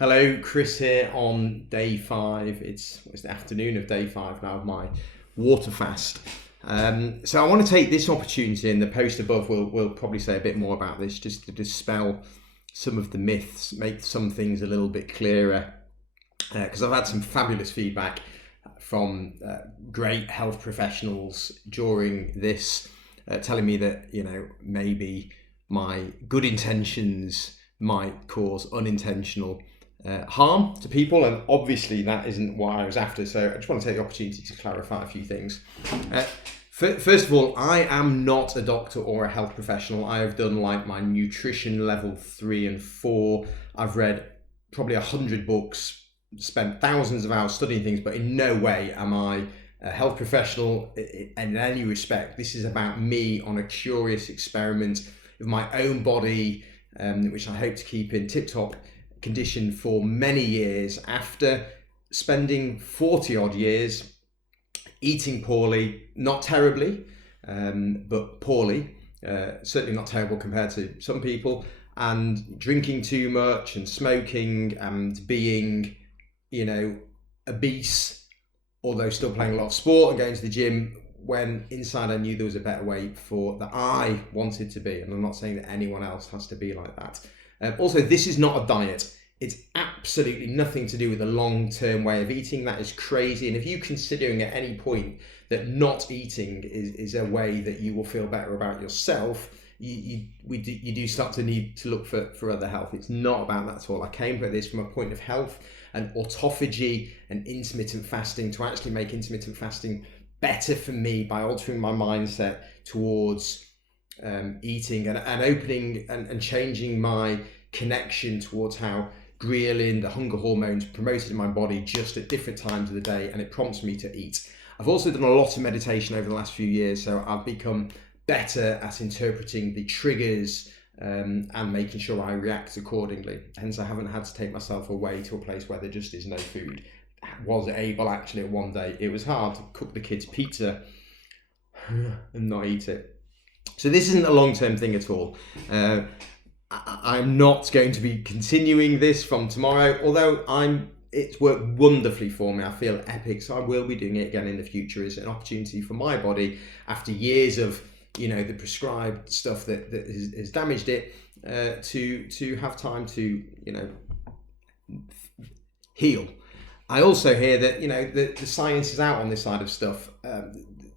Hello, Chris here on day 5. It's the afternoon of day 5 now of my water fast. So I want to take this opportunity, and the post above will probably say a bit more about this, just to dispel some of the myths, make some things a little bit clearer. Because I've had some fabulous feedback from great health professionals during this, telling me that maybe my good intentions might cause unintentional harm to people, and obviously that isn't what I was after. So I just want to take the opportunity to clarify a few things. First of all, I am not a doctor or a health professional. I have done like my nutrition level 3 and 4. I've read probably 100 books, spent thousands of hours studying things, but in no way am I a health professional in any respect. This is about me on a curious experiment of my own body, which I hope to keep in tip-top condition for many years after spending 40 odd years eating poorly, not terribly, but poorly, certainly not terrible compared to some people, and drinking too much and smoking and being, obese, although still playing a lot of sport and going to the gym, when inside I knew there was a better way that I wanted to be. And I'm not saying that anyone else has to be like that. Also, this is not a diet. It's absolutely nothing to do with a long-term way of eating. That is crazy. And if you're considering at any point that not eating is a way that you will feel better about yourself, you do start to need to look for other health. It's not about that at all. I came at this from a point of health and autophagy and intermittent fasting to actually make intermittent fasting better for me by altering my mindset towards eating and opening and changing my connection towards how ghrelin, the hunger hormones, promoted in my body just at different times of the day, and it prompts me to eat. I've also done a lot of meditation over the last few years, so I've become better at interpreting the triggers and making sure I react accordingly. Hence, I haven't had to take myself away to a place where there just is no food. Was able actually at one day. It was hard to cook the kids pizza and not eat it. So this isn't a long-term thing at all. I'm not going to be continuing this from tomorrow, although it's worked wonderfully for me. I feel epic, so I will be doing it again in the future. It's an opportunity for my body after years of the prescribed stuff that has damaged it to have time to heal. I also hear that the science is out on this side of stuff.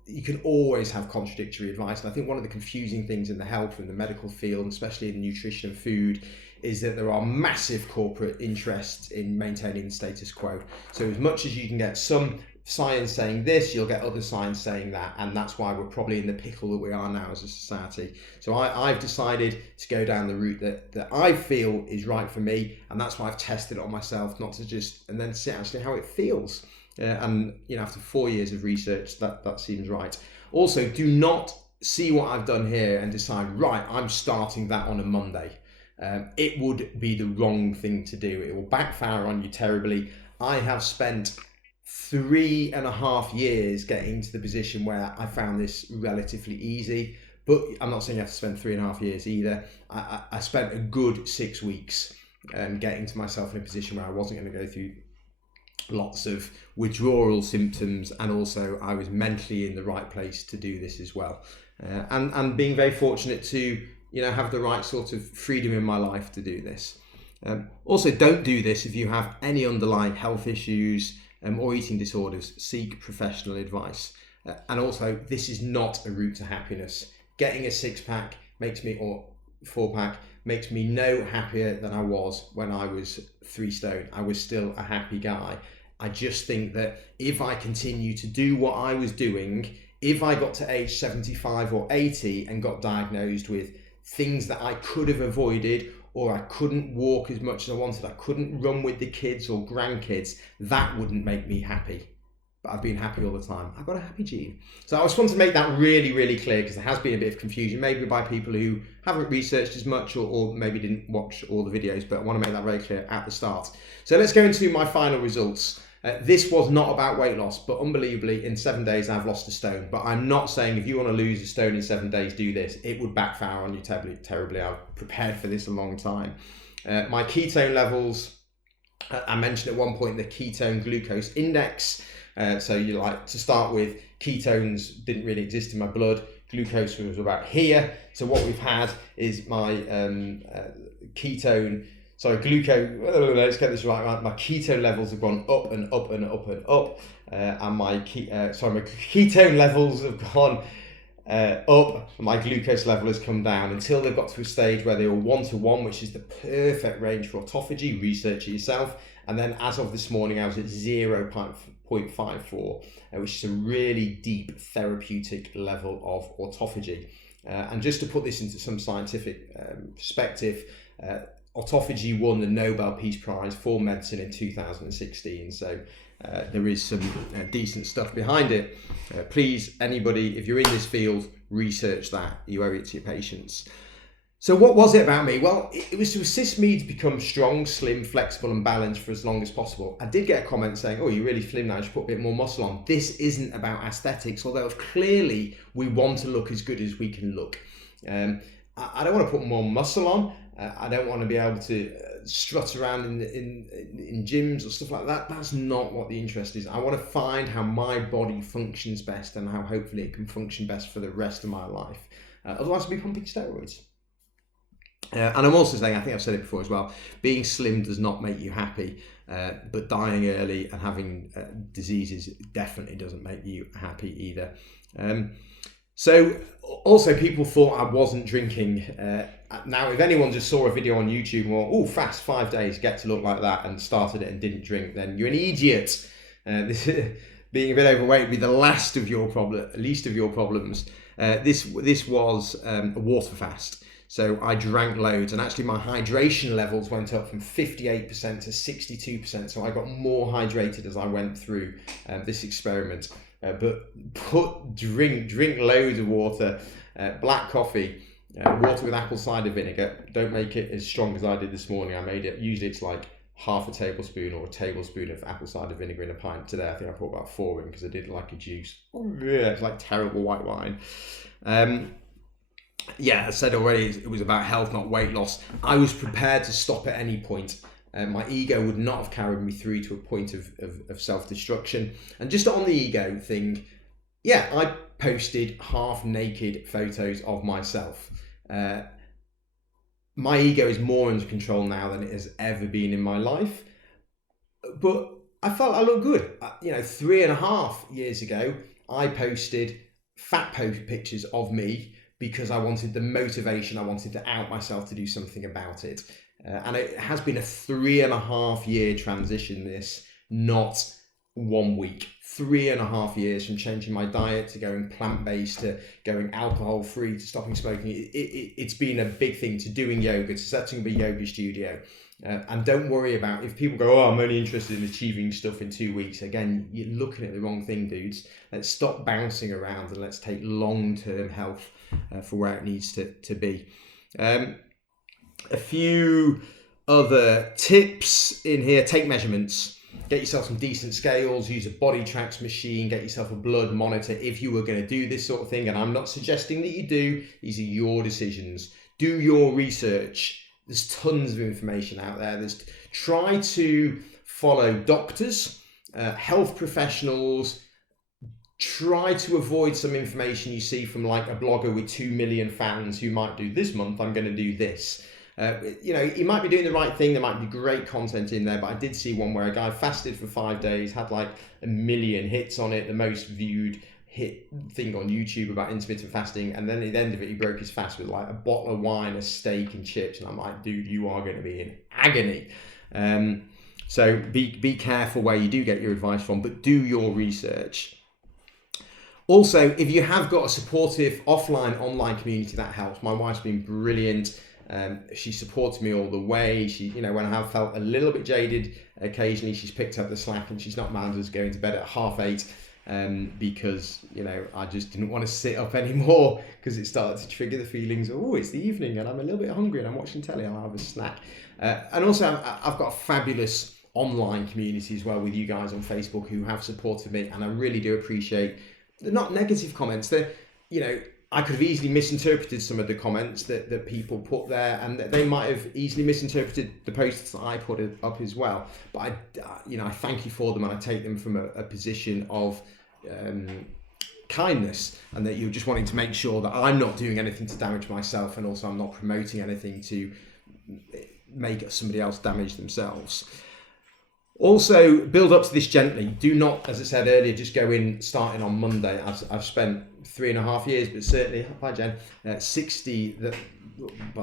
You can always have contradictory advice, and I think one of the confusing things in the health and the medical field, especially in nutrition and food, is that there are massive corporate interests in maintaining the status quo. So as much as you can get some science saying this, you'll get other science saying that, and that's why we're probably in the pickle that we are now as a society. So I've decided to go down the route that I feel is right for me, and that's why I've tested it on myself, not to just and then see actually how it feels. And after 4 years of research, that seems right. Also, do not see what I've done here and decide, right, I'm starting that on a Monday. It would be the wrong thing to do. It will backfire on you terribly. I have spent 3.5 years getting to the position where I found this relatively easy, but I'm not saying you have to spend 3.5 years either. I spent a good 6 weeks getting to myself in a position where I wasn't going to go through lots of withdrawal symptoms, and also I was mentally in the right place to do this as well, and being very fortunate to have the right sort of freedom in my life to do this. Also, don't do this if you have any underlying health issues or eating disorders. Seek professional advice. And also, this is not a route to happiness. Getting a 6-pack or 4-pack makes me no happier than I was when I was 3 stone. I was still a happy guy. I just think that if I continue to do what I was doing, if I got to age 75 or 80 and got diagnosed with things that I could have avoided, or I couldn't walk as much as I wanted, I couldn't run with the kids or grandkids, that wouldn't make me happy. But I've been happy all the time. I've got a happy gene. So I just want to make that really, really clear, because there has been a bit of confusion, maybe by people who haven't researched as much or maybe didn't watch all the videos, but I want to make that very clear at the start. So let's go into my final results. This was not about weight loss, but unbelievably, in 7 days, I've lost a stone. But I'm not saying if you want to lose a stone in 7 days, do this. It would backfire on you terribly. I've prepared for this a long time. My ketone levels I mentioned at one point the ketone glucose index. So you like to start with, ketones didn't really exist in my blood. Glucose was about here. So what we've had is my let's get this right. My ketone levels have gone up and up and up and up. And my ketone levels have gone up, my glucose level has come down until they've got to a stage where they were 1-to-1, which is the perfect range for autophagy. Research it yourself. And then as of this morning, I was at 0.54, which is a really deep therapeutic level of autophagy. And just to put this into some scientific perspective, autophagy won the Nobel Peace Prize for medicine in 2016. So there is some decent stuff behind it. Please, anybody, if you're in this field, research that. You owe it to your patients. So what was it about me? Well, it was to assist me to become strong, slim, flexible and balanced for as long as possible. I did get a comment saying, oh, you're really slim now, you should put a bit more muscle on. This isn't about aesthetics, although clearly we want to look as good as we can look. I don't want to put more muscle on. I don't want to be able to strut around in gyms or stuff like that. That's not what the interest is. I want to find how my body functions best and how hopefully it can function best for the rest of my life. Otherwise I'll be pumping steroids. And I'm also saying, I think I've said it before as well, being slim does not make you happy, but dying early and having diseases definitely doesn't make you happy either. So also people thought I wasn't drinking. Now, if anyone just saw a video on YouTube or, oh, fast 5 days, get to look like that, and started it and didn't drink, then you're an idiot. Being a bit overweight would be the least of your problems. This was a water fast. So I drank loads, and actually my hydration levels went up from 58% to 62%. So I got more hydrated as I went through this experiment. But drink loads of water, black coffee, water with apple cider vinegar. Don't make it as strong as I did this morning. I made it, usually it's like half a tablespoon or a tablespoon of apple cider vinegar in a pint. Today I think I put about 4 in because I did like a juice. Oh yeah, it's like terrible white wine. Yeah, as I said already, it was about health, not weight loss. I was prepared to stop at any point. My ego would not have carried me through to a point of self-destruction. And just on the ego thing, yeah, I posted half-naked photos of myself. My ego is more under control now than it has ever been in my life. But I felt I looked good. 3.5 years ago, I posted fat pictures of me because I wanted the motivation. I wanted to out myself to do something about it. And it has been a 3.5 year transition, this, not 1 week. 3.5 years from changing my diet to going plant-based to going alcohol-free to stopping smoking. It's been a big thing, to doing yoga, to setting up a yoga studio. And don't worry about if people go, oh, I'm only interested in achieving stuff in 2 weeks. Again, you're looking at the wrong thing, dudes. Let's stop bouncing around and let's take long-term health for where it needs to be. A few other tips in here. Take measurements. Get yourself some decent scales. Use a body tracks machine. Get yourself a blood monitor if you were going to do this sort of thing. And I'm not suggesting that you do. These are your decisions. Do your research. There's tons of information out there. Try to follow doctors, health professionals. Try to avoid some information you see from like a blogger with 2 million fans who might do this month, I'm going to do this. You might be doing the right thing. There might be great content in there, but I did see one where a guy fasted for 5 days, had like 1 million hits on it, the most viewed hit thing on YouTube about intermittent fasting, and then at the end of it he broke his fast with like a bottle of wine, a steak and chips, and I'm like, dude, you are going to be in agony. So be careful where you do get your advice from, but do your research. Also, if you have got a supportive offline, online community, that helps. My wife's been brilliant. She supported me all the way. She, when I have felt a little bit jaded, occasionally she's picked up the slack, and she's not minded us going to bed at 8:30 because I just didn't want to sit up anymore because it started to trigger the feelings. Oh, it's the evening and I'm a little bit hungry and I'm watching telly. I'll have a snack. And also, I've got a fabulous online community as well with you guys on Facebook who have supported me, and I really do appreciate. They're not negative comments. They're, I could have easily misinterpreted some of the comments that people put there, and they might have easily misinterpreted the posts that I put up as well. But I thank you for them, and I take them from a position of kindness, and that you're just wanting to make sure that I'm not doing anything to damage myself, and also I'm not promoting anything to make somebody else damage themselves. Also, build up to this gently. Do not, as I said earlier, just go in starting on Monday. I've spent 3.5 years, but certainly, hi Jen,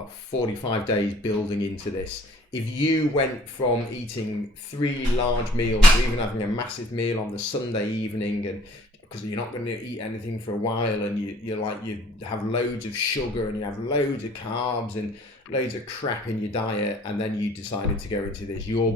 45 days building into this. If you went from eating 3 large meals, or even having a massive meal on the Sunday evening, and because you're not going to eat anything for a while, and you have loads of sugar and you have loads of carbs and loads of crap in your diet, and then you decided to go into this, your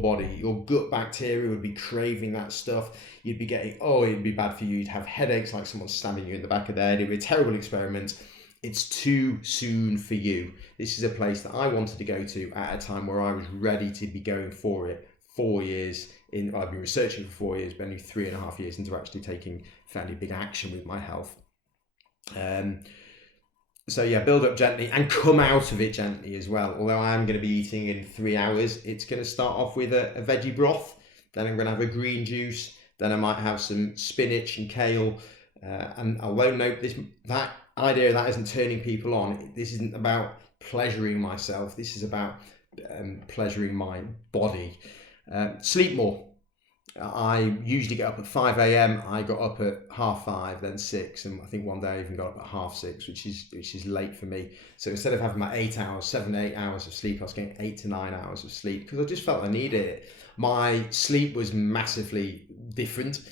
gut bacteria would be craving that stuff. You'd be getting, it'd be bad for you. You'd have headaches like someone's stabbing you in the back of the head. It'd be a terrible experiment. It's too soon for you. This is a place that I wanted to go to at a time where I was ready to be going for it. 4 years in, I've been researching for 4 years, but only 3.5 years into actually taking fairly big action with my health. So yeah, build up gently and come out of it gently as well. Although I am going to be eating in 3 hours, it's going to start off with a veggie broth. Then I'm going to have a green juice. Then I might have some spinach and kale. And although note that idea that isn't turning people on, this isn't about pleasuring myself. This is about pleasuring my body. Sleep more. I usually get up at 5 a.m. I got up at 5:30, then 6, and I think one day I even got up at 5:30, which is late for me. So instead of having my 7 to 8 hours of sleep, I was getting 8 to 9 hours of sleep because I just felt I needed it. My sleep was massively different,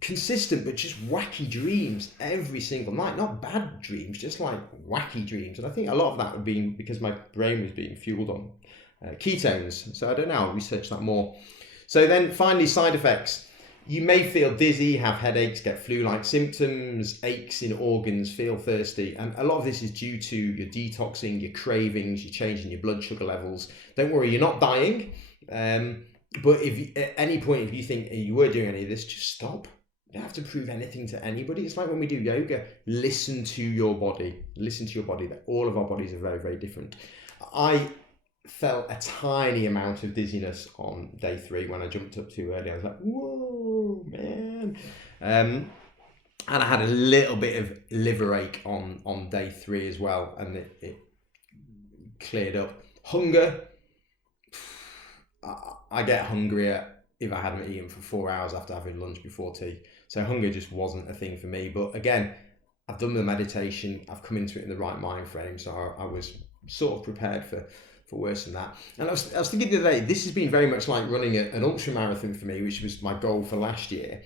consistent, but just wacky dreams every single night. Not bad dreams, just like wacky dreams. And I think a lot of that would be because my brain was being fueled on ketones. So I don't know, I'll research that more. So then finally, side effects. You may feel dizzy, have headaches, get flu-like symptoms, aches in organs, feel thirsty. And a lot of this is due to your detoxing, your cravings, your changing your blood sugar levels. Don't worry, you're not dying. But if at any point, if you think you were doing any of this, just stop. You don't have to prove anything to anybody. It's like when we do yoga, listen to your body. Listen to your body. That all of our bodies are very, very different. I felt a tiny amount of dizziness on day 3 when I jumped up too early. I was like, whoa, man. And I had a little bit of liver ache on day 3 as well, and it cleared up. Hunger, I get hungrier if I hadn't eaten for 4 hours after having lunch before tea. So hunger just wasn't a thing for me. But again, I've done the meditation, I've come into it in the right mind frame, so I was sort of prepared for worse than that. And I was thinking the other day, this has been very much like running an ultra marathon for me, which was my goal for last year.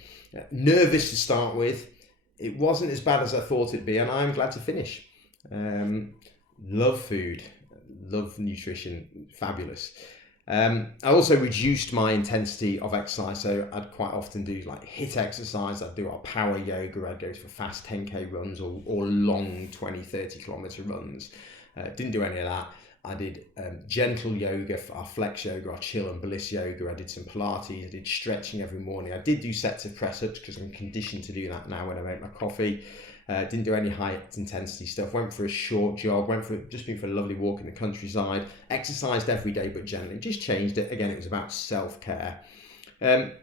Nervous to start with. It wasn't as bad as I thought it'd be, and I'm glad to finish. Love food, love nutrition, fabulous. I also reduced my intensity of exercise, so I'd quite often do like HIIT exercise. I'd do our power yoga, I'd go for fast 10k runs or long 20-30 kilometer runs. Didn't do any of that. I did gentle yoga, for our flex yoga, our chill and bliss yoga. I did some Pilates, I did stretching every morning. I did do sets of press-ups because I'm conditioned to do that now when I make my coffee. Didn't do any high intensity stuff. Went for a short jog, just been for a lovely walk in the countryside. Exercised every day but gently, just changed it. Again, it was about self-care. And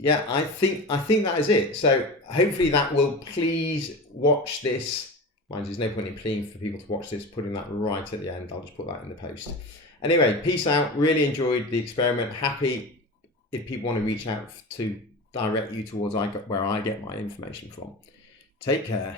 yeah, I think that is it. So hopefully that will please watch this. Mind you, there's no point in pleading for people to watch this, putting that right at the end. I'll just put that in the post. Anyway, peace out. Really enjoyed the experiment. Happy if people want to reach out to direct you towards where I get my information from. Take care.